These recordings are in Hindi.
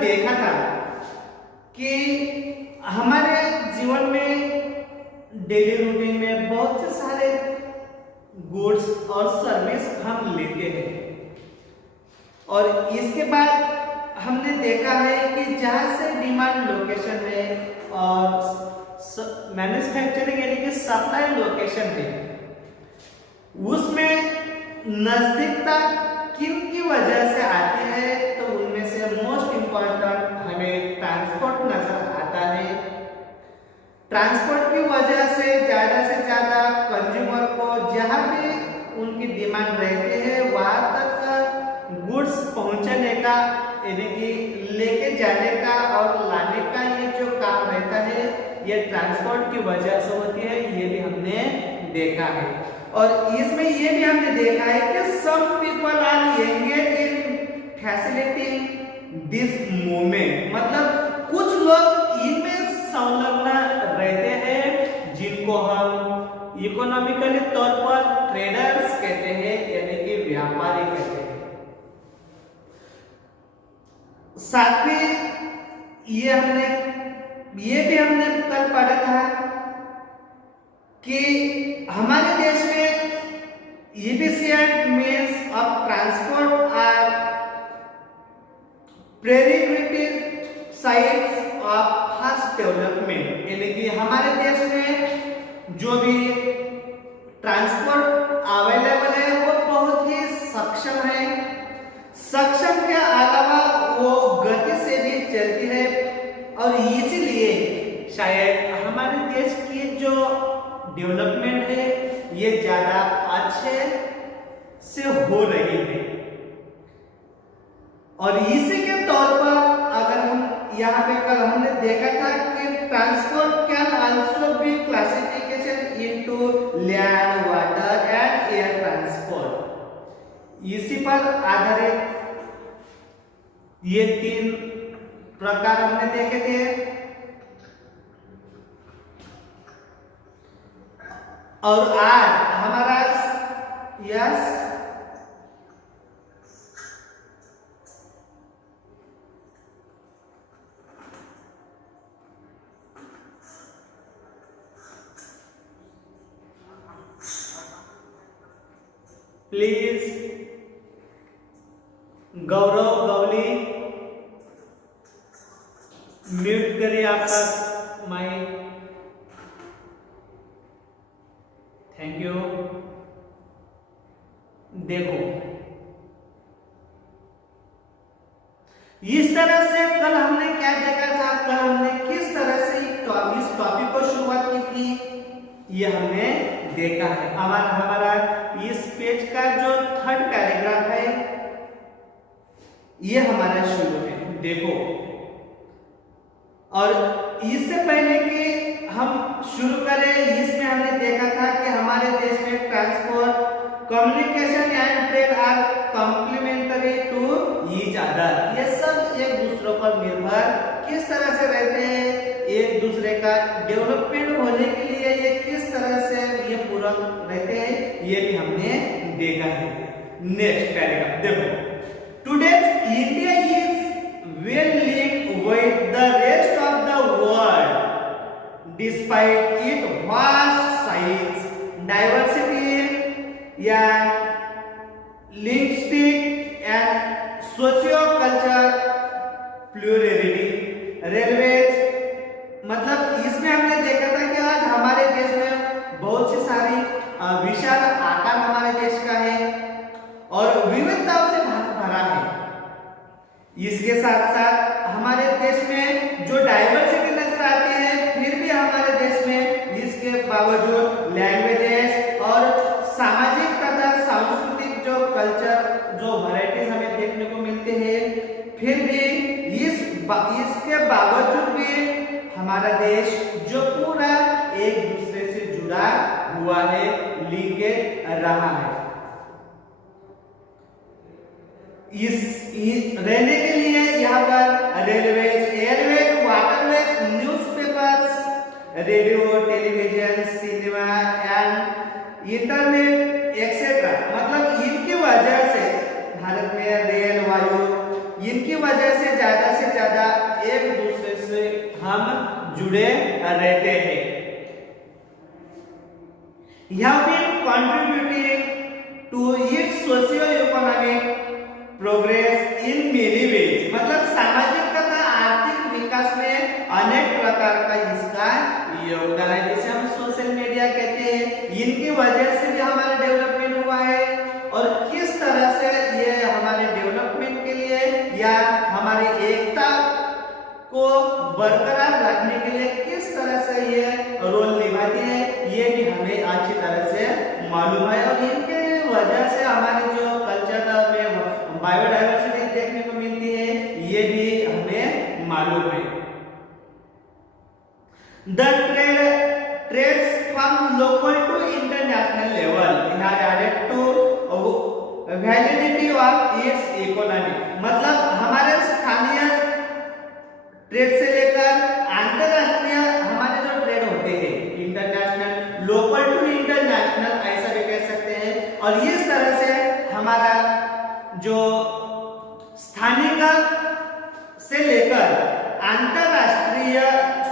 देखा था कि हमारे जीवन में डेली रूटीन में बहुत से सारे गुड्स और सर्विस हम लेते हैं, और इसके बाद हमने देखा है कि जहां से डिमांड लोकेशन है और मैन्युफैक्चरिंग यानी कि सप्लाई लोकेशन है, उसमें नजदीकता किन की वजह से आती है, तो उनमें से मोस्ट इंपॉर्टेंट हमें ट्रांसपोर्ट नजर आता है। ट्रांसपोर्ट की वजह से ज्यादा कंज्यूमर को जहां भी उनकी डिमांड रहती है वहां तक गुड्स पहुंचाने का यानी कि लेके जाने का और लाने का ये जो काम रहता है, ये ट्रांसपोर्ट की वजह से होती है। ये भी हमने देखा है, और इसमें ये भी हमने देखा है कि some people are engage in facilitating this movement, मतलब कुछ लोग इनमें संलग्न रहते हैं जिनको हम इकोनॉमिकली तौर पर ट्रेडर्स कहते हैं, यानी कि व्यापारी कहते हैं। साथ में ये भी हमने कल पढ़ा था कि हमारे देश में efficient means of transport are prerequisites of fast development, यानी कि हमारे देश में जो भी ट्रांसपोर्ट अवेलेबल है वो बहुत ही सक्षम है। सक्षम के अलावा वो गति से भी चलती है, और इसीलिए शायद हमारे देश की जो डेवलपमेंट है ये ज्यादा अच्छे से हो रही है। और इसी के तौर पर अगर हम यहाँ पे कल हमने देखा था कि transport can also be classification into land, water and air transport. इसी पर आधारित ये 3 प्रकार हमने देखे थे, और आज हमारा yes please Gaurav Gawli mute करिए आपका माइक। Thank you. देखो इस तरह से कल हमने क्या देखा था, कल हमने किस तरह से इस टॉपिक को शुरुआत की थी, ये हमने देखा है। हमारा इस पेज का जो 3rd पैराग्राफ है ये हमारा शुरू है, देखो। और इससे पहले कि हम शुरू करें, इसमें हमने देखा था कि हमारे देश में transport, communication and trade are complementary to each other. ये सब एक दूसरे पर निर्भर किस तरह से रहते हैं, एक दूसरे का डेवलपमेंट होने के लिए ये किस तरह से ये पूरक रहते हैं, ये भी हमने देखा है। नेक्स्ट पैराग्राफ देखो, today India is well linked with the rest of the world despite its vast size, diversity and linguistic and socio-cultural plurality। Railways, मतलब इसमें हमने देखा था कि आज हमारे देश में बहुत सी सारी विशाल आकार हमारे देश का है और विविधताओं से भरा है। इसके साथ साथ हमारे देश में जो डाइवर्सिटी नजर आती है, फिर भी हमारे देश में इसके बावजूद लैंग्वेजेस और सामाजिक तथा सांस्कृतिक जो कल्चर, जो वैरायटीज हमें देखने को मिलते हैं, फिर भी इसके बावजूद भी हमारा देश जो पूरा एक दूसरे से जुड़ा हुआ है, लिंकेड रहा है। रहने के लिए यहाँ पर railways, Airways, waterways, newspapers, radio, television, cinema and internet etcetera, मतलब इनकी वजह से भारत में रेल, वायु, इनकी वजह से ज्यादा जुड़े रहते हैं। have been contributing to its socio-economic progress in many ways। मतलब सामाजिक तथा आर्थिक विकास में अनेक प्रकार का इसका योगदान है, जिसे हम सोशल मीडिया कहते हैं। इनकी वजह से भी हमारा डेवलपमेंट हुआ है, और किस तरह से ये हमारे डेवलपमेंट के लिए या हमारी एकता को बरकरार रखने के लिए किस तरह से ये रोल निभाती है, ये भी हमें अच्छी तरह से मालूम है। और इनके वजह से हमारे जो कल्चर में बायोडाइवर्सिटी देखने को मिलती है, ये भी हमें मालूम है। The trades from local to international level have added to validity of its economy। मतलब हमारे स्थानीय ट्रेड से लेकर अंतरराष्ट्रीय हमारे जो ट्रेड होते हैं, इंटरनेशनल, लोकल टू इंटरनेशनल, ऐसा भी कह सकते हैं। और इस तरह से हमारा जो स्थानीय से लेकर अंतरराष्ट्रीय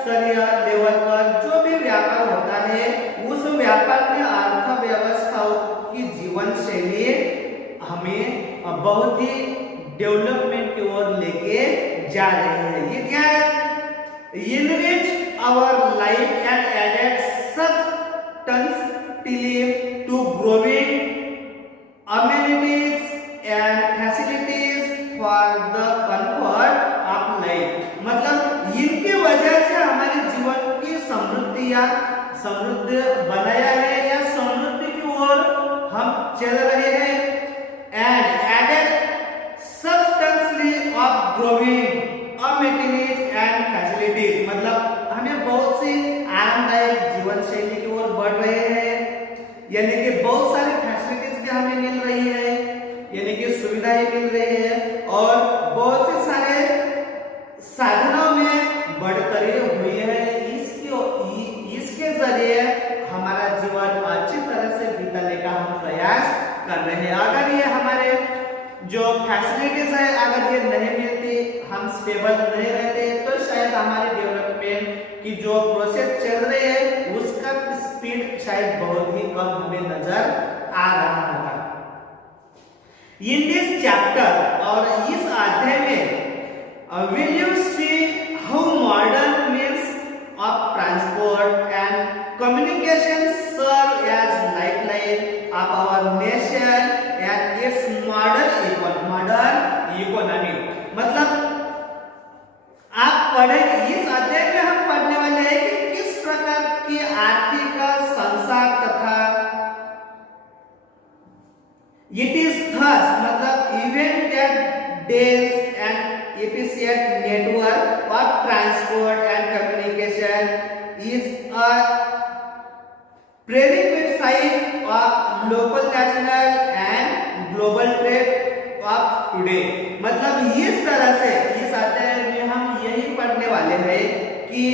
स्तरीय लेवल पर जो भी व्यापार होता है, उस व्यापार में अर्थव्यवस्थाओं की जीवन शैली हमें बहुत ही डेवलपमेंट की ओर लेके जा रहे हैं। ये क्या है? enrich our life and added substantially to growing amenities and facilities for the comfort of life। मतलब इनकी वजह से हमारे जीवन की समृद्ध बनाया है या समृद्धि की ओर हम चल रहे हैं। and added substantially of growing amenities and facilities। मतलब हमें बहुत सी आरामदायक जीवन शैली की ओर बढ़ रहे हैं, यानी कि बहुत सारी फैसिलिटीज भी हमें मिल रही है, यानी कि सुविधाएं मिल रही है, और बहुत से सारे साधनों में बढ़ोतरी हुई है। इसके जरिए हमारा जीवन अच्छी तरह से बिताने का हम प्रयास कर रहे हैं। अगर ये हमारे जो फैसिलिटीज है, अगर ये नहीं मिलती, हम स्टेबल नहीं रहते, तो शायद हमारे डेवलपमेंट की जो प्रोसेस चल रही है, उसका स्पीड शायद बहुत ही कम हमें नजर आ रहा होगा। इन दिस चैप्टर, और इस अध्याय में will you see how modern means of transport and communication serve as lifeline of our nation and its modern economy। मतलब आप पढ़ेंगे, इस अध्याय में हम पढ़ने वाले हैं कि किस प्रकार की आर्थिक संसार तथा it is thus मतलब event that dense and efficient network of transport and communication is a prerequisite of local, national and global trade of today। मतलब इस तरह से इस अध्याय में हम यही पढ़ने वाले हैं कि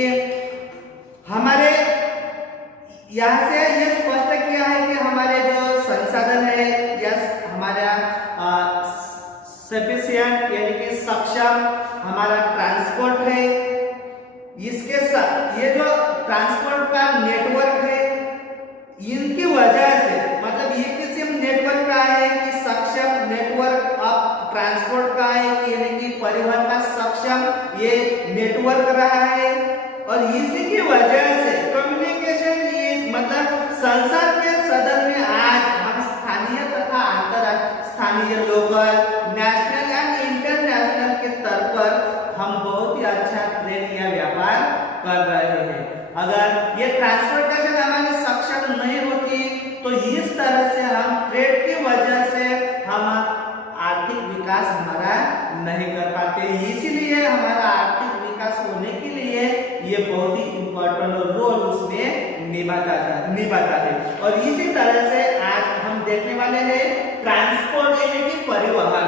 हमारे यहाँ से ये स्पष्ट किया है कि हमारे जो संसाधन है या हमारा सफिशिएंट यानी कि सक्षम हमारा ट्रांसपोर्ट है, इसके साथ ये जो ट्रांसपोर्ट का नेटवर्क है, इनकी वजह से मतलब ये किसी नेटवर्क का है कि सक्षम नेटवर्क ऑफ ट्रांसपोर्ट का है, यानी कि परिवहन का सक्षम ये नेटवर्क रहा है। और इसी की वजह से कम्युनिकेशन मतलब संसार के सदन में आज हम स्थानीय तथा अंतरराष्ट्रीय, लोकल, नेशनल एंड इंटरनेशनल के स्तर पर हम बहुत ही अच्छा ट्रेड या व्यापार कर रहे हैं। अगर ये ट्रांसपोर्टेशन हमारी सक्षम नहीं होती, तो इस तरह से हम ट्रेड की वजह से हम आर्थिक विकास हमारा नहीं कर पाते। इसीलिए हमारा आर्थिक विकास होने के लिए ये बहुत ही इम्पोर्टेंट रोल उसमें निभाता है। और इसी तरह से आज हम देखने वाले हैं ट्रांसपोर्ट यानी कि परिवहन।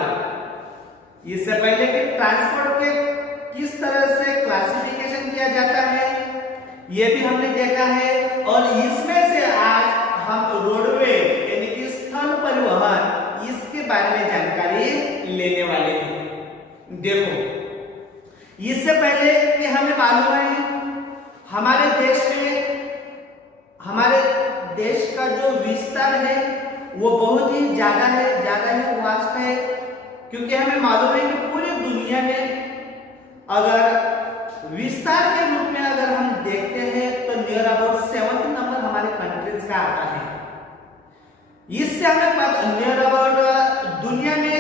इससे पहले कि ट्रांसपोर्ट के किस तरह से क्लासिफिकेशन किया जाता है, ये भी हमने देखा है। और इसमें से आज हम रोडवे यानी कि स्थल परिवहन, इसके बारे में जानकारी लेने वाले हैं। देखो, इससे पहले कि हमें मालूम है हमारे देश का जो विस्तार है वो बहुत ही ज्यादा ही वास्ट है, क्योंकि हमें मालूम है कि पूरी दुनिया में अगर विस्तार के रूप में अगर हम देखते हैं तो नियर अबाउट 7th नंबर हमारे कंट्रीज का आता है। इससे हमें पता नियर अबाउट दुनिया में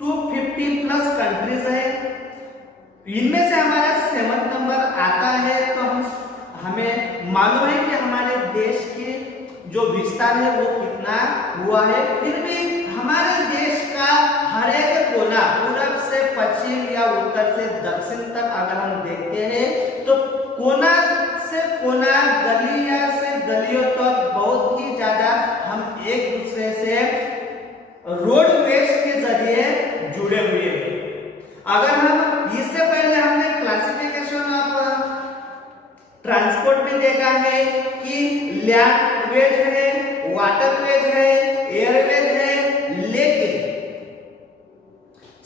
250 प्लस कंट्रीज है, इनमें से हमारा 7th नंबर आता है। तो हमें मालूम है कि हमारे देश के जो विस्तार है वो कितना हुआ है। फिर भी हमारे देश का हर एक कोना पूरब से पश्चिम या उत्तर से दक्षिण तक अगर हम देखते हैं तो कोना से कोना गलियां से गलियों तक बहुत ही ज्यादा हम एक दूसरे से रोडवेज के जरिए जुड़े हुए हैं। अगर हम इससे पहले हमने क्लासिफिकेशन ऑफ ट्रांसपोर्ट में देखा है कि लैंडवेज है, वाटरवेज है, एयरवेज है, लेकिन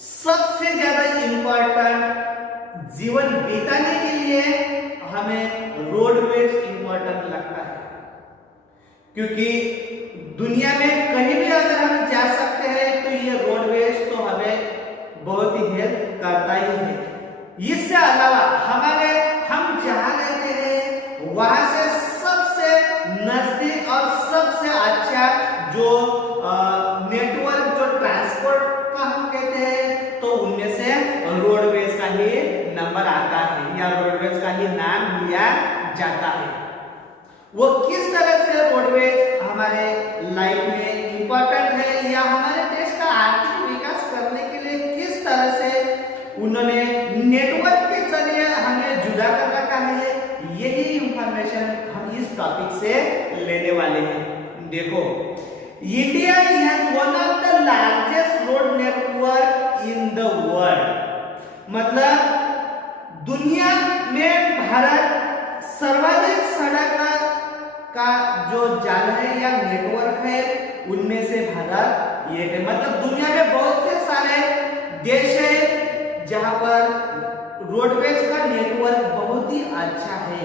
सबसे ज्यादा इंपॉर्टेंट जीवन बिताने के लिए हमें रोडवेज इंपॉर्टेंट लगता है, क्योंकि दुनिया में कहीं भी अगर हम जा सकते हैं तो ये रोडवेज तो हमें बहुत ही हेल्प करता ही है। इससे अलावा हम जहां रहते हैं वहां से सबसे नजदीक और सबसे अच्छा जो नेटवर्क जो ट्रांसपोर्ट का हम कहते हैं तो उनमें से रोडवेज का ही नंबर आता है या रोडवेज का ही नाम लिया जाता है। वो किस तरह से रोडवेज हमारे लाइफ में इंपॉर्टेंट है या हमारे देश का आर्थिक विकास करने के लिए किस तरह से उन्होंने नेटवर्क के जरिए हमें जुड़ा कर रखा है, यही इंफॉर्मेशन हम इस टॉपिक से लेने वाले हैं। देखो, India has one of the largest road network in the world, मतलब दुनिया में भारत सर्वाधिक सड़क का जो जाल है या नेटवर्क है उनमें से भारत ये है। मतलब दुनिया में बहुत से सारे देश है जहां पर रोडवेज का नेटवर्क बहुत ही अच्छा है,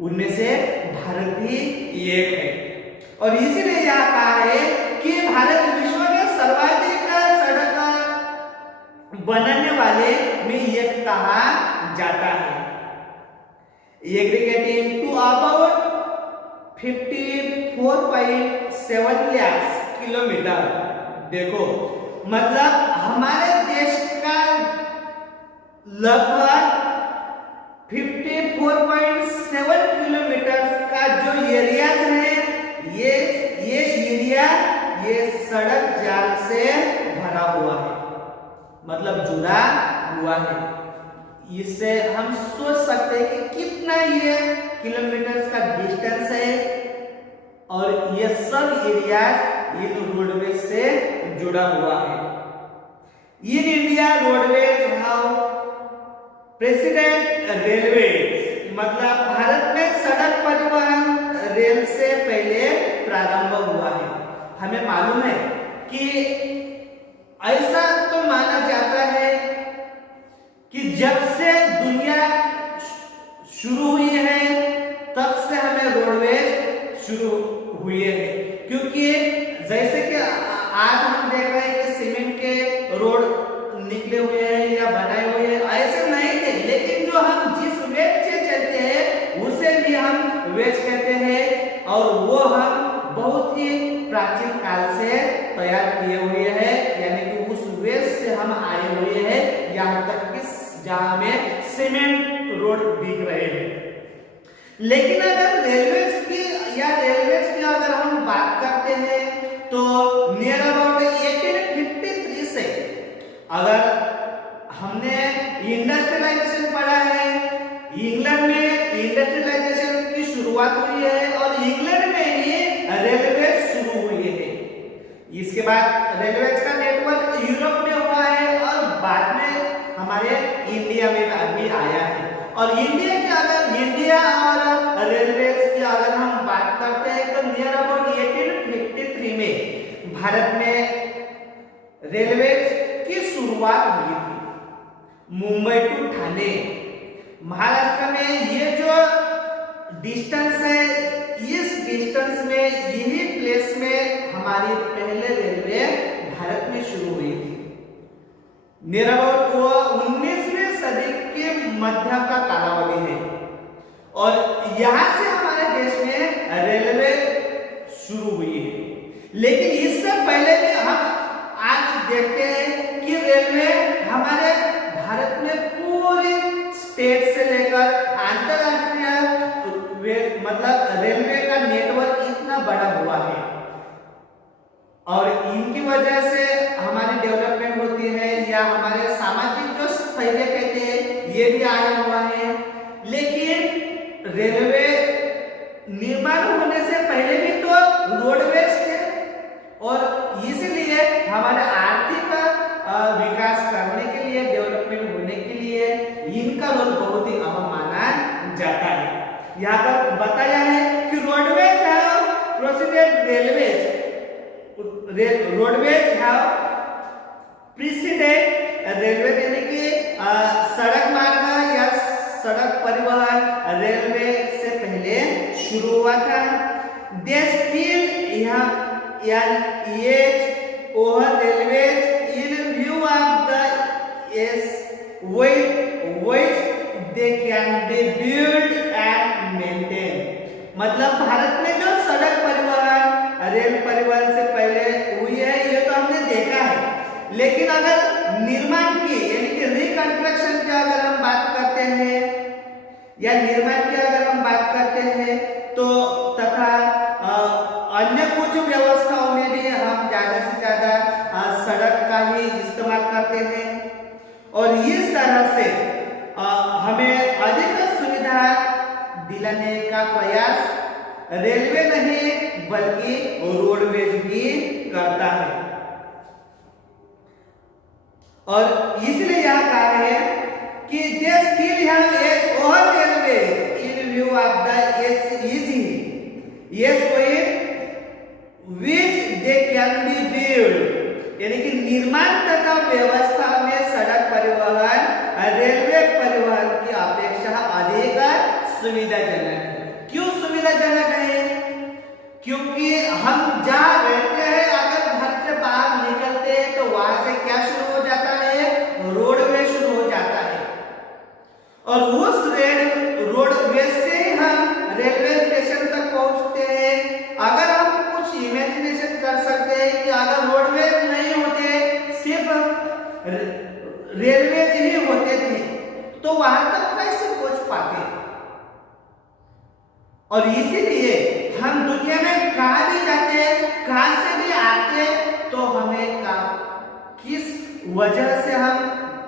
उनमें से भारत भी एक है। और इसीलिए यह कहा है कि भारत विश्व में सर्वाधिक सड़क बनाने वाले में एक कहा जाता है। Aggregating to about 54.7 lakh kilometre. देखो, मतलब हमारे देश का लगभग 54.7 किलोमीटर का जो एरिया है ये एरिया ये सड़क जाल से भरा हुआ है, मतलब जुड़ा हुआ है। इससे हम सोच सकते हैं कि कितना ये किलोमीटर का डिस्टेंस है और ये सब एरिया इन रोडवेज से जुड़ा हुआ है। In India roadways how president railways, मतलब भारत में सड़क परिवहन रेल से पहले प्रारंभ हुआ है। हमें मालूम है कि ऐसा तो माना जाता है कि जब से दुनिया शुरू हुई है तब से हमें रोडवेज शुरू हुए हैं, क्योंकि जैसे कि आज हम देख रहे हैं कि सीमेंट के रोड निकले हुए हैं या बनाए हुए हैं, ऐसे नहीं थे। लेकिन जो हम जिस वेज से चलते हैं उसे भी हम वेज कहते हैं और वो हम बहुत ही प्राचीन काल से तैयार किए हुए हैं, यानी कि उस वेज से हम आए हुए हैं यहाँ तक कि जहां में सीमेंट रोड दिख रहे हैं। लेकिन अगर रेलवेज की अगर हम बात करते हैं तो नियर अबाउट 1853 से अगर हमने इंडस्ट्रियलाइजेशन पढ़ा है, इंग्लैंड में इंडस्ट्रियलाइजेशन की शुरुआत हुई है और इंग्लैंड में ही रेलवे शुरू हुई है। इसके बाद रेलवे का नेटवर्क यूरोप में हुआ है और बाद में हमारे इंडिया में अभी आया है। और इंडिया और रेलवे की अगर हम बात करते हैं तो नियर अबाउट 1853 में भारत में रेलवे की शुरुआत हुई थी। मुंबई टू ठाणे महाराष्ट्र में ये जो डिस्टेंस है, इस डिस्टेंस में यही प्लेस में हमारी पहले रेलवे भारत में शुरू हुई थी। नियर अबाउट वो 19वीं सदी के मध्य का कालावधि है और यहां से हमारे देश में रेलवे शुरू हुई है। लेकिन इससे पहले भी हम आज देखते हैं कि रेलवे हमारे भारत में पूरे स्टेट से लेकर अंतरराष्ट्रीय मतलब रेलवे का नेटवर्क इतना बड़ा हुआ है और इनकी वजह से हमारी डेवलपमेंट होती है या हमारे सामाजिक जो स्थैर्य कहते हैं ये भी आया हुआ है। लेकिन रेलवे निर्माण होने से पहले भी तो रोडवेज थे और इसलिए हमारे आर्थिक विकास करने के लिए, डेवलपमेंट होने के लिए इनका रोल बहुत ही अहम माना जाता है। यहाँ पर बताया है कि roadways have proceeded roadways have preceded railway, यानी कि सड़क मार्ग या सड़क परिवहन रेलवे से पहले शुरू हुआ था। They still edge over railways in view of the which they can be built and maintained। मतलब भारत में जो सड़क परिवहन, रेल परिवहन से पहले हुई है ये तो हमने देखा है, लेकिन अगर निर्माण की यानी कि रिकंस्ट्रक्शन की अगर हम बात करते हैं या निर्माण की अगर हम बात करते हैं तो तथा अन्य कुछ व्यवस्थाओं में भी हम ज्यादा से ज्यादा सड़क का ही इस्तेमाल करते हैं और इस तरह से हमें अधिक सुविधा दिलाने का प्रयास रेलवे नहीं बल्कि रोडवेज भी करता है। और इसलिए यह कहा है कि they still have a over railway in view of the easy which they can be built, यानी कि निर्माण तथा व्यवस्था में सड़क परिवहन रेलवे परिवहन की अपेक्षा अधिक सुविधाजनक है। क्यों सुविधाजनक है? क्योंकि हम जहाँ रहते हैं अगर घर से बाहर निकलते हैं तो वहां से क्या शुरू हो जाता है? रोडवे शुरू हो जाता है और उस रोडवे से हम रेलवे स्टेशन तक पहुंचते हैं। अगर हम कुछ इमेजिनेशन कर सकते हैं कि अगर रोडवे नहीं होते, सिर्फ रेलवे ही होते थे तो वहां तक कैसे पहुंच पाते? और इसीलिए हम दुनिया में कहाँ भी जाते हैं, कहाँ से भी आते हैं तो हमें किस वजह से हम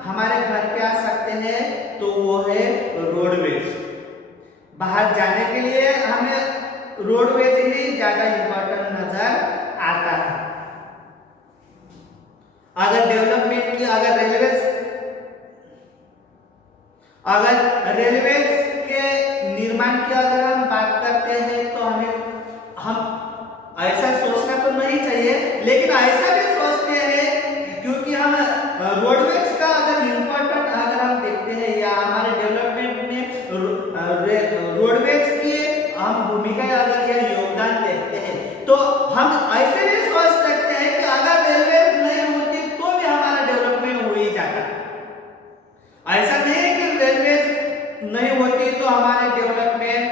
हमारे घर पे आ सकते हैं तो वो है रोडवेज। बाहर जाने के लिए हमें रोडवेज ही ज्यादा इंपॉर्टेंट नजर आता है। अगर डेवलपमेंट की अगर रेलवे के निर्माण की अगर हम बात करते हैं तो हम ऐसा सोचना तो नहीं चाहिए, लेकिन ऐसा भी सोचते हैं क्योंकि हम रोडवेज का अगर इंपॉर्टेंट अगर हम देखते हैं या हमारे डेवलपमेंट में रोडवेज की हम भूमिका अगर या योगदान देखते हैं तो हम ऐसे भी सोच सकते हैं कि अगर रेलवे नहीं होती तो भी हमारा डेवलपमेंट हो ही जाता। ऐसा नहीं है कि रेलवे नहीं होती तो हमारे डेवलपमेंट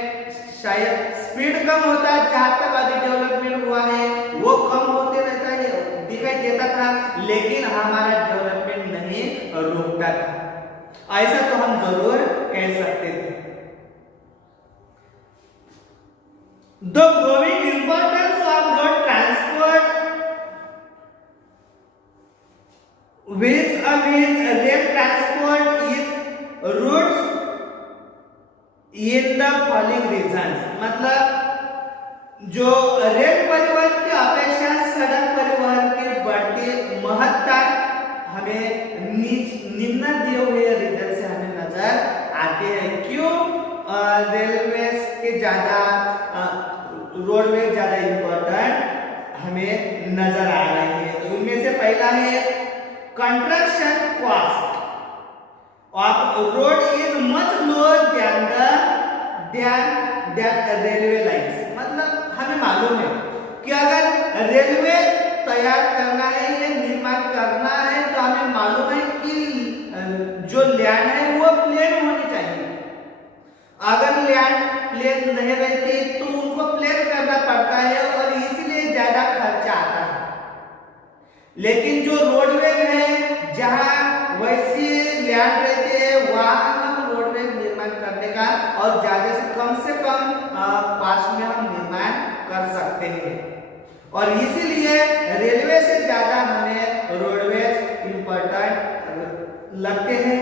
शायद स्पीड कम होता है, जहां तक अभी डेवलपमेंट हुआ है वो कम होते रहता है दिखाई देता था, लेकिन हमारा डेवलपमेंट नहीं रुकता था। ऐसा तो हम जरूर कह सकते थे। The growing importance of road transport with rail transport is routes in the following regions। मतलब जो रेल परिवहन की अपेक्षा सड़क परिवहन की बढ़ती महत्ता हमें निम्न दिए हुए रीजन से हमें नजर आते हैं। क्यों रेलवे के ज्यादा रोडवेज ज्यादा इंपॉर्टेंट हमें नजर आ रही है? तो उनमें से पहला है construction cost of road is much lower than that railway lines, मतलब हमें मालूम है कि अगर रेलवे तैयार करना है या निर्माण करना है तो हमें मालूम है कि जो लैंड है वो प्लेन होनी चाहिए। अगर लैंड प्लेन नहीं रहती तो उनको प्लेन करना पड़ता है और इसीलिए ज्यादा खर्चा आता है। लेकिन जो रोडवेज है जहां वैसी लैंड रहती है वहां हम रोडवेज निर्माण करने का और ज्यादा से कम कॉस्ट में हम निर्माण कर सकते हैं और इसीलिए रेलवे से ज्यादा हमें रोडवेज इंपॉर्टेंट लगते हैं।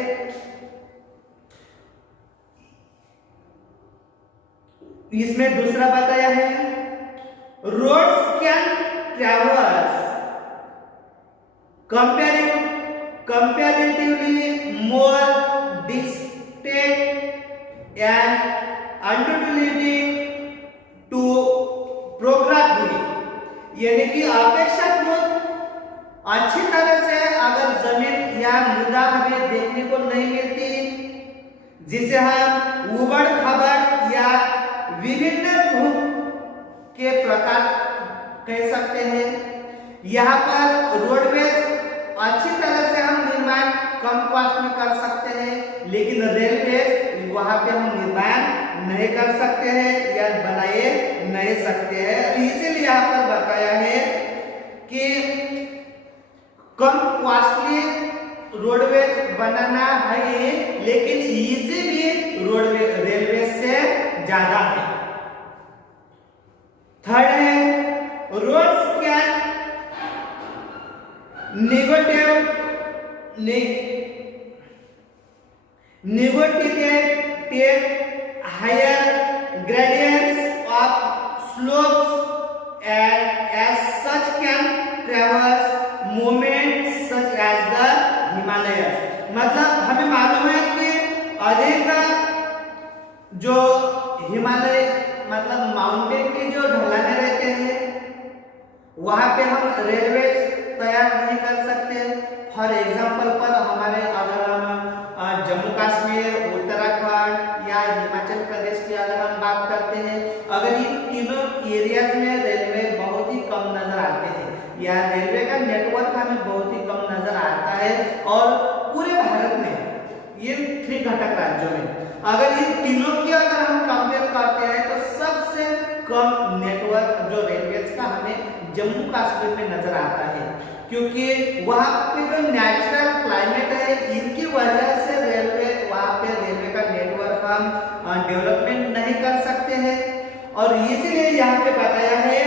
इसमें दूसरा बताया है roads can traverse comparatively more distant and undulating to geography, यानी कि अपेक्षाकृत अच्छी तरह से अगर जमीन या मृदा हमें देखने को नहीं मिलती जिसे हम उबड़ खाबड़ या विभिन्न भू के प्रकार कह सकते हैं। यहाँ पर रोडवेज अच्छी तरह से हम निर्माण कम कॉस्ट में कर सकते हैं, लेकिन रेलवे वहां पे हम निर्माण नहीं कर सकते हैं या बनाए नहीं सकते हैं। इसीलिए यहाँ पर बताया है कि कम कॉस्टली रोडवेज बनाना है लेकिन इजी भी रोडवे रेलवे से ज्यादा है। थर्ड है roads can negotiate higher gradients of slopes and as such can traverse movements such as the Himalayas। मतलब हमें मालूम है कि अधिक जो हिमालय मतलब माउंटेन के जो ढलाने रहते हैं वहां पे हम रेलवे तैयार नहीं कर सकते। फॉर एग्जांपल पर हमारे अगर हम जम्मू कश्मीर, उत्तराखंड या हिमाचल प्रदेश की अगर हम बात करते हैं, अगर इन तीनों एरियाज में रेलवे बहुत ही कम नजर आते हैं या रेलवे का नेटवर्क हमें बहुत ही कम नजर आता है और पूरे भारत में ये 3 घटक राज्यों में अगर इन तीनों की अगर हम कंपेयर करते हैं तो सबसे कम नेटवर्क जो रेलवे का हमें जम्मू कश्मीर में नजर आता है, क्योंकि वहां पे जो नेचुरल क्लाइमेट है इनकी वजह से रेलवे वहां पे रेलवे का नेटवर्क हम डेवलपमेंट नहीं कर सकते हैं। और इसीलिए यहाँ पे बताया है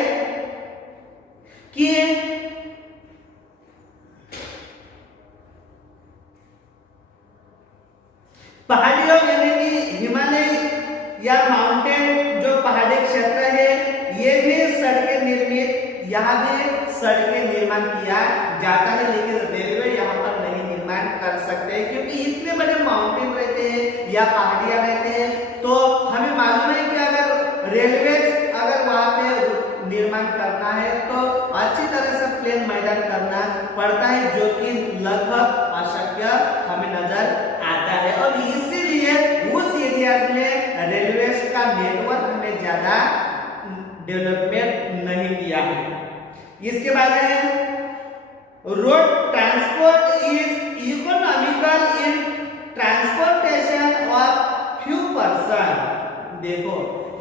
कि पहाड़ियों यानी कि हिमालय या माउंटेन जो पहाड़ी क्षेत्र है ये भी सड़कें निर्मित यहाँ भी सड़कें निर्माण किया जाता है, लेकिन रेलवे यहाँ पर नहीं निर्माण कर सकते क्योंकि इतने बड़े माउंटेन रहते हैं या पहाड़ियां रहते हैं। तो हमें मालूम है कि अगर रेलवे अगर वहां पे निर्माण करना है तो अच्छी तरह से प्लेन मैदान करना पड़ता है जो कि लगभग अशक्य हमें नजर आता है और इसीलिए उस एरिया में रेलवे का नेटवर्क हमें ज्यादा डेवलपमेंट नहीं किया है। इसके बाद है road transport is economical in transportation of few person. देखो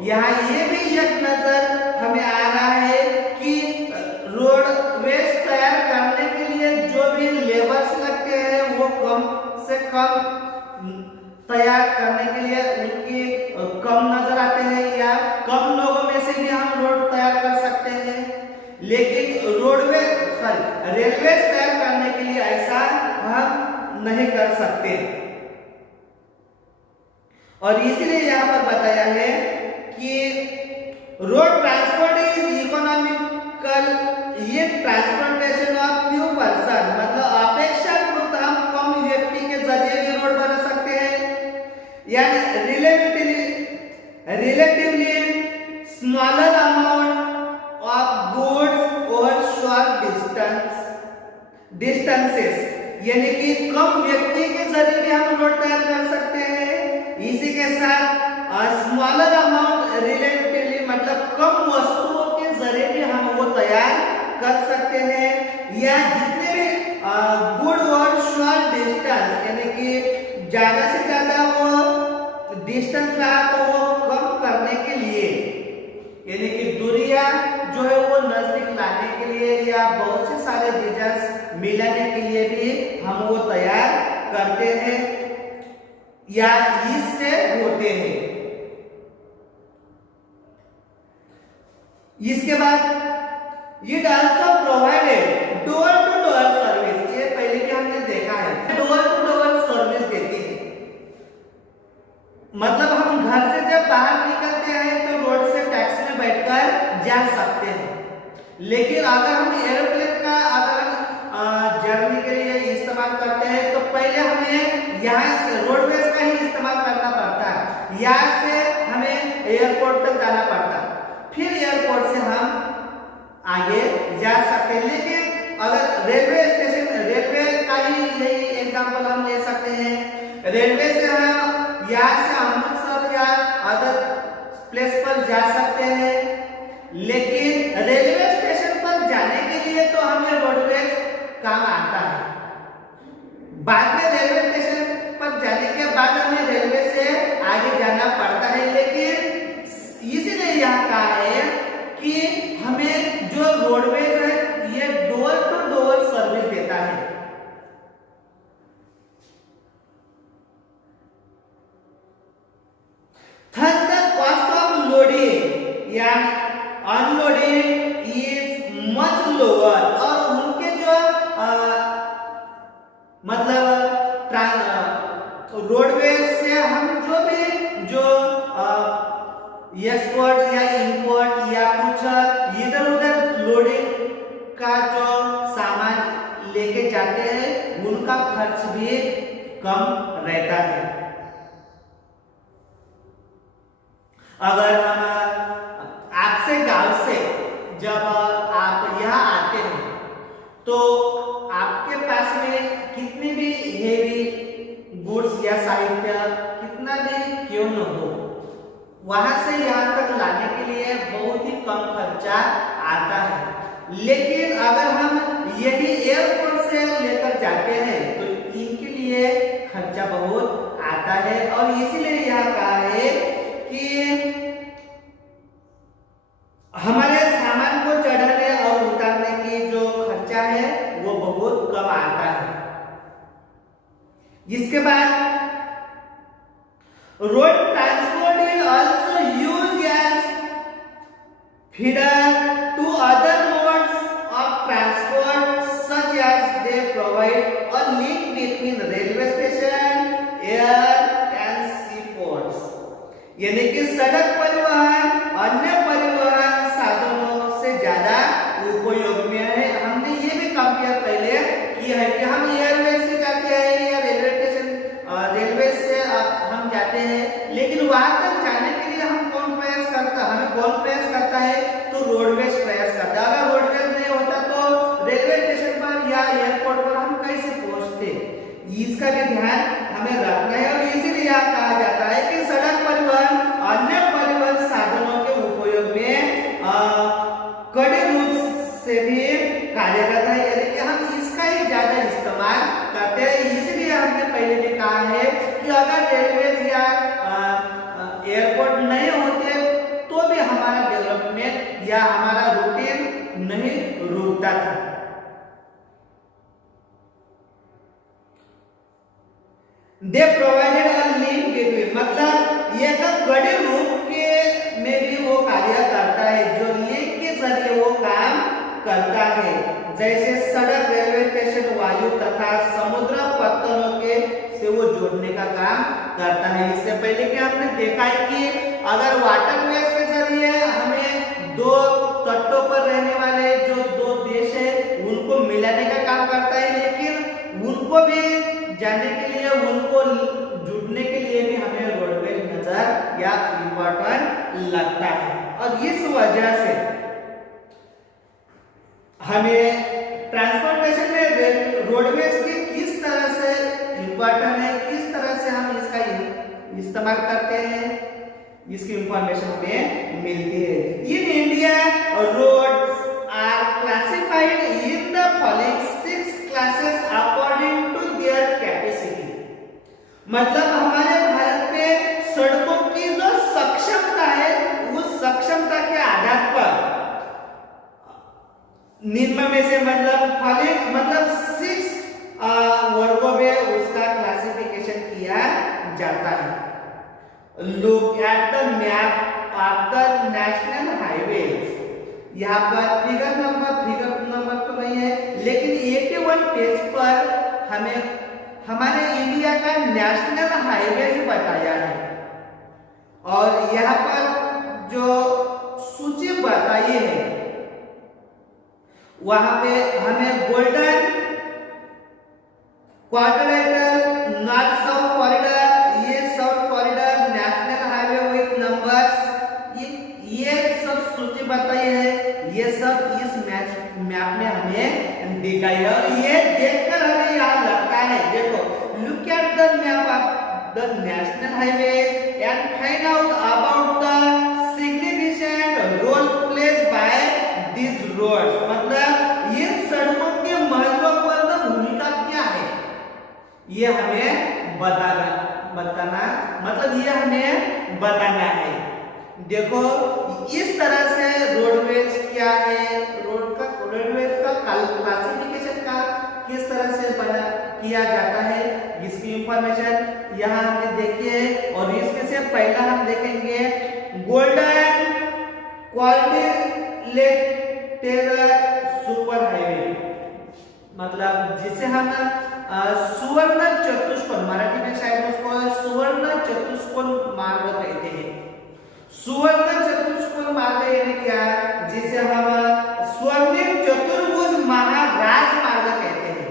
यहाँ ये भी एक नजर हमें आ रहा है कि रोडवेज तैयार करने के लिए जो भी लेबर्स लगते हैं वो कम से कम तैयार करने के लिए उनकी कम नजर आते हैं या कम लोगों में से भी हम रोड तैयार कर सकते हैं, लेकिन रेलवे तैयार करने के लिए ऐसा हम नहीं कर सकते। और इसीलिए यहाँ पर बताया है कि रोड ट्रांसपोर्ट इज इकोनॉमिकल ये ट्रांसपोर्टेशन ऑफ फ्यू पर्सन, मतलब अपेक्षाकृत हम कम व्यक्ति के जरिए भी रोड बना सकते हैं, यानी relatively smaller amount of goods over short distances, यानी कि कम व्यक्ति के जरिए भी हम रोड तैयार कर सकते हैं। इसी के साथ स्मॉलर अमाउंट तैयार कर सकते हैं, या जितने भी गुड और शॉर्ट डिस्टेंस यानी कि ज्यादा से ज्यादा वो डिस्टेंस रहा तो वो कम करने के लिए यानी कि दूरियां जो है वो नजदीक लाने के लिए या बहुत से सारे डिस्टेंस मिलाने के लिए भी हम वो तैयार करते हैं या इससे होते हैं। इसके बाद it also provided door to door service, ये पहले भी हमने देखा है, डोर टू डोर सर्विस देती है। मतलब हम घर से जब बाहर निकलते हैं तो रोड से टैक्सी में बैठकर जा सकते हैं, लेकिन अगर हम एरोप्लेन का अगर जर्नी के लिए इस्तेमाल करते हैं तो पहले हमें यहाँ से रोडवेज का ही इस्तेमाल करना पड़ता है, यहाँ से हमें एयरपोर्ट तक जाना पड़ता है, फिर एयरपोर्ट से हम आगे जा सकते हैं। लेकिन अगर रेलवे स्टेशन, रेलवे का ही यही एग्जांपल हम ले सकते हैं, रेलवे से हम यहाँ से अमृतसर या अदर प्लेस पर जा सकते हैं, लेकिन रेलवे स्टेशन पर जाने के लिए तो हमें रोडवेज काम आता है। बाद में रेलवे स्टेशन पर जाने के बाद हमें रेलवे से आगे जाना पड़ता है, लेकिन इसीलिए यहाँ कहा है कि हमें जो रोडवेज है ये डोर टू डोर सर्विस देता है। Thus the cost of loading या अनलोडिंग इज मच लोअर, और उनके जो मतलब रोडवेज से हम जो भी जो एक्सपोर्ट या इंपोर्ट या कुछ इधर उधर लोडिंग का जो सामान लेके जाते हैं उनका खर्च भी कम रहता है। अगर हम आपसे गांव से जब आप यहाँ आते हैं तो आपके पास में कितनी भी हेवी गुड्स या साहित्य कितना भी क्यों न हो, वहां से यहाँ तक लाने के लिए बहुत ही कम खर्चा आता है। लेकिन अगर हम यही एयरपोर्ट से लेकर जाते हैं तो इनके लिए खर्चा बहुत आता है, और इसीलिए यहाँ कहा है कि हमारे सामान को चढ़ाने और उतारने की जो खर्चा है वो बहुत कम आता है। इसके बाद road transport is also used as feeder to other modes of transport such as they provide a link between railway station, air and sea ports, यानी कि सड़क परिवहन अन्य परिवहन साधनों से ज्यादा उपयोग में है। हमने ये भी कंपेयर पहले किया है कि हम एयरवे से जाते हैं या रेलवे स्टेशन रेलवे से हम जाते हैं, लेकिन वहां तक जाने के लिए हम कौन प्रयास करता है, हमें कौन प्रयास करता है तो रोडवेज प्रयास करता है। अगर रोडवेज नहीं होता तो रेलवे स्टेशन पर या एयरपोर्ट पर हम कैसे पहुंचते, इसका भी ध्यान हमें रखना है। और इसीलिए यहाँ कहा जाता है कि सड़क परिवहन अन्य परिवहन साधनों के उपयोग में कड़े रूप से भी कार्यरत है, यानी कि हम इसका ही ज्यादा इस्तेमाल करते हैं। इसलिए हमने पहले भी कहा है कि अगर रेलवे या एयरपोर्ट नहीं होते तो भी हमारा डेवलपमेंट या हमारा रूटीन नहीं रुकता था। दे प्रोवाइडेड अ लिंक बिटवीन, मतलब ये तो बड़े रूप के में भी वो कार्य करता है, जो लिंक के जरिए वो काम करता है, जैसे सड़क, रेलवे स्टेशन, वायु तथा समुद्र पत्थरों के से वो जोड़ने का काम करता है। इससे पहले कि आपने देखा है कि अगर वाटरवेज के जरिए हमें दो तटों पर रहने वाले जो दो देश है उनको मिलाने का काम करता है, लेकिन उनको भी जाने के लिए, उनको जुड़ने के लिए भी हमें रोडवेज नजर या इम्पोर्टेंट लगता है। और इस वजह से हमें ट्रांसपोर्टेशन में रोडवेज की किस तरह से इम्पोर्टेंट है, किस तरह से हम इसका इस्तेमाल करते हैं, इसकी इंफॉर्मेशन हमें मिलती है। In India roads are classified in the following 6 classes according to their capacity। मतलब हमारे भारत में सड़कों की जो सक्षमता है उस सक्षमता के आधार पर निम्न में से मतलब 6 वर्गों में उसका क्लासिफिकेशन किया जाता है। Look at the map of the national highways. यहाँ पर फिगर नंबर तो नहीं है, लेकिन 81 पेज पर हमें हमारे इंडिया का नेशनल हाईवे बताया है और यहाँ पर जो सूची बताई है वहां पे हमें golden quadrilateral north south corridor, ये south corridor, national highway with numbers, ये सब सूची बताई है। ये सब इस मैप में हमें दिखाई है और ये देखकर हमें यहाँ लगता है, देखो look at the map of the national highway and find out about the significant role played by this roads. मतलब ये सड़कों के महत्वपूर्ण भूमिका क्या है ये हमें बताना मतलब ये हमें बताना है। देखो इस तरह से रोडवेज क्या है, रोडवेज का क्लासिफिकेशन का किस तरह से बना किया जाता है, इसकी इंफॉर्मेशन यहाँ हमने देखी है। और इसके से पहला हम देखेंगे गोल्डन क्वाड्रिलेटरल सुपर हाईवे, मतलब जिसे हम सुवर्ण चतुष्कोण, मराठी में शायद उसको सुवर्ण चतुष्कोण मार्ग कहते हैं। सुवर्ण चतुष्कोण मार्ग यानी क्या, जिसे हम स्वर्णिम चतुर्भुज महाराज मार्ग कहते हैं।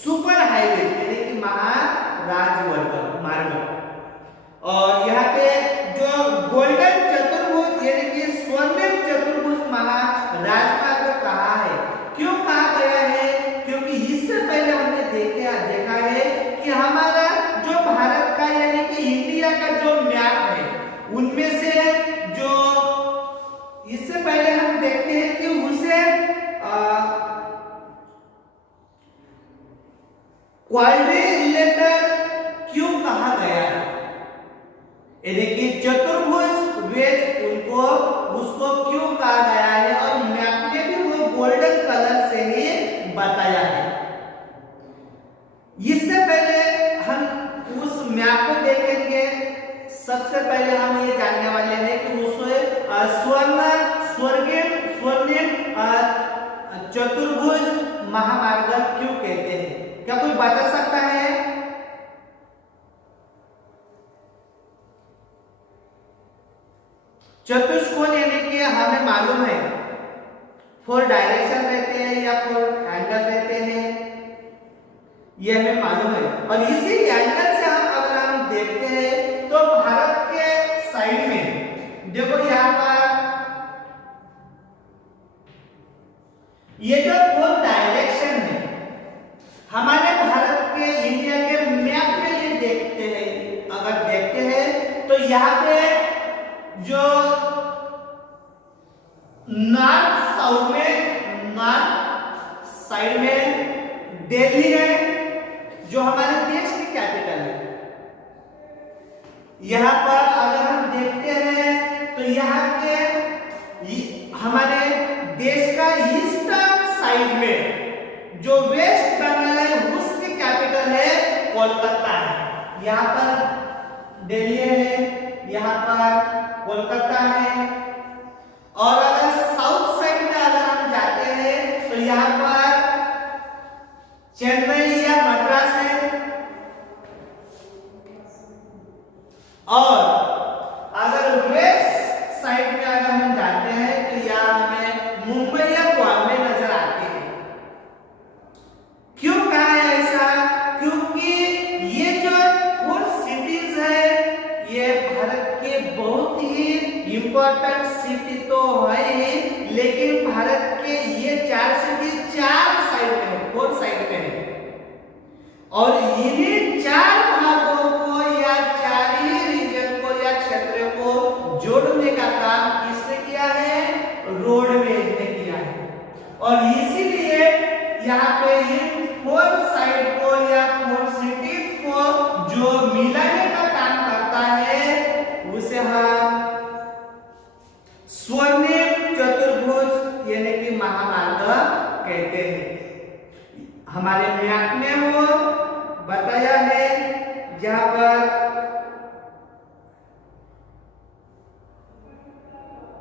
सुपर हाईवे यानी कि महाराज मार्ग। और यहाँ पे जो गोल्डन चतुर्भुज यानी कि स्वर्णिम चतुर्भुज महाराज मार्ग कहा है, क्यों कहा गया है, क्योंकि इससे पहले हमने देखा है कि हमारा जो भारत का यानी कि इंडिया का जो मैप है उनमें से जो इससे पहले हम देखते हैं कि उसे क्वाड्रिलेटरल क्यों कहा गया है, यानी कि चतुर्भुज वेज उसको क्यों कहा गया है और मैप में भी वो गोल्डन कलर से ही बताया है। इससे पहले हम उस मैप को देखेंगे, सबसे पहले हम ये जानने वाले हैं कि उसे स्वर्णिम चतुर्भुज महामार्ग क्यों कहते हैं, क्या कोई बता सकता है? चतुष्कोण यानी कि हमें मालूम है 4 डायरेक्शन रहते हैं या 4 एंगल रहते हैं, ये हमें मालूम है। और इसी एंगल से अगर हम देखते हैं तो भारत के साइड में देखो यहाँ पर ये जो 4 डायरेक्शन है हमारे भारत के इंडिया के मैप में ये देखते हैं, अगर देखते हैं तो यहाँ पे जो नॉर्थ साउथ में नॉर्थ साइड में दिल्ली है जो हमारे देश की कैपिटल है। यहाँ पर अगर हम देखते हैं तो यहाँ के हमारे देश का ईस्टर्न साइड में जो वेस्ट बंगाल है उसकी कैपिटल है कोलकाता है। यहाँ पर दिल्ली है, यहाँ पर कोलकाता है। और अगर साउथ साइड में अगर हम जाते हैं तो यहाँ पर चेन्नई या मद्रास है। और अगर वेस्ट साइड में अगर हम जाते हैं तो यहाँ हमें मुंबई या बॉम्बे नजर आते हैं। क्यों कहा है ऐसा? क्योंकि ये जो 4 सिटीज है ये भारत के बहुत ही इंपॉर्टेंट सिटी तो है, लेकिन भारत के ये 4 सिटी 4 साइड में है, 4 साइड में है। और इन्हीं 4 भागों को या 4 ही रीजन को या क्षेत्र को जोड़ने का काम किसने किया है? रोडवेज ने किया है। और जो मिलाने का काम करता है उसे हम स्वर्णिम चतुर्भुज यानी कि महामार्ग कहते हैं। हमारे मैप में वो बताया है, जहां पर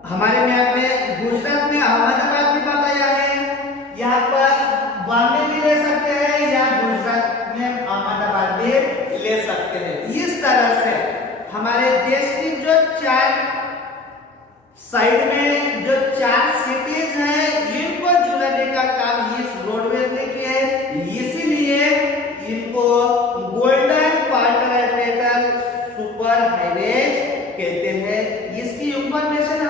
हमारे मैप में गुजरात में अहमदाबाद भी बताया है। यहाँ पर बॉम्बे भी ले सकते हैं या गुजरात में अहमदाबाद भी ले सकते हैं। इस तरह से हमारे देश की जो 4 साइड में जो 4 सिटीज हैं, इनको जुड़ने का काम इस रोडवेज ने किया है। इसीलिए इनको गोल्डन क्वाड्रिलेटरल सुपर हाईवेज कहते हैं। इसकी इंफॉर्मेशन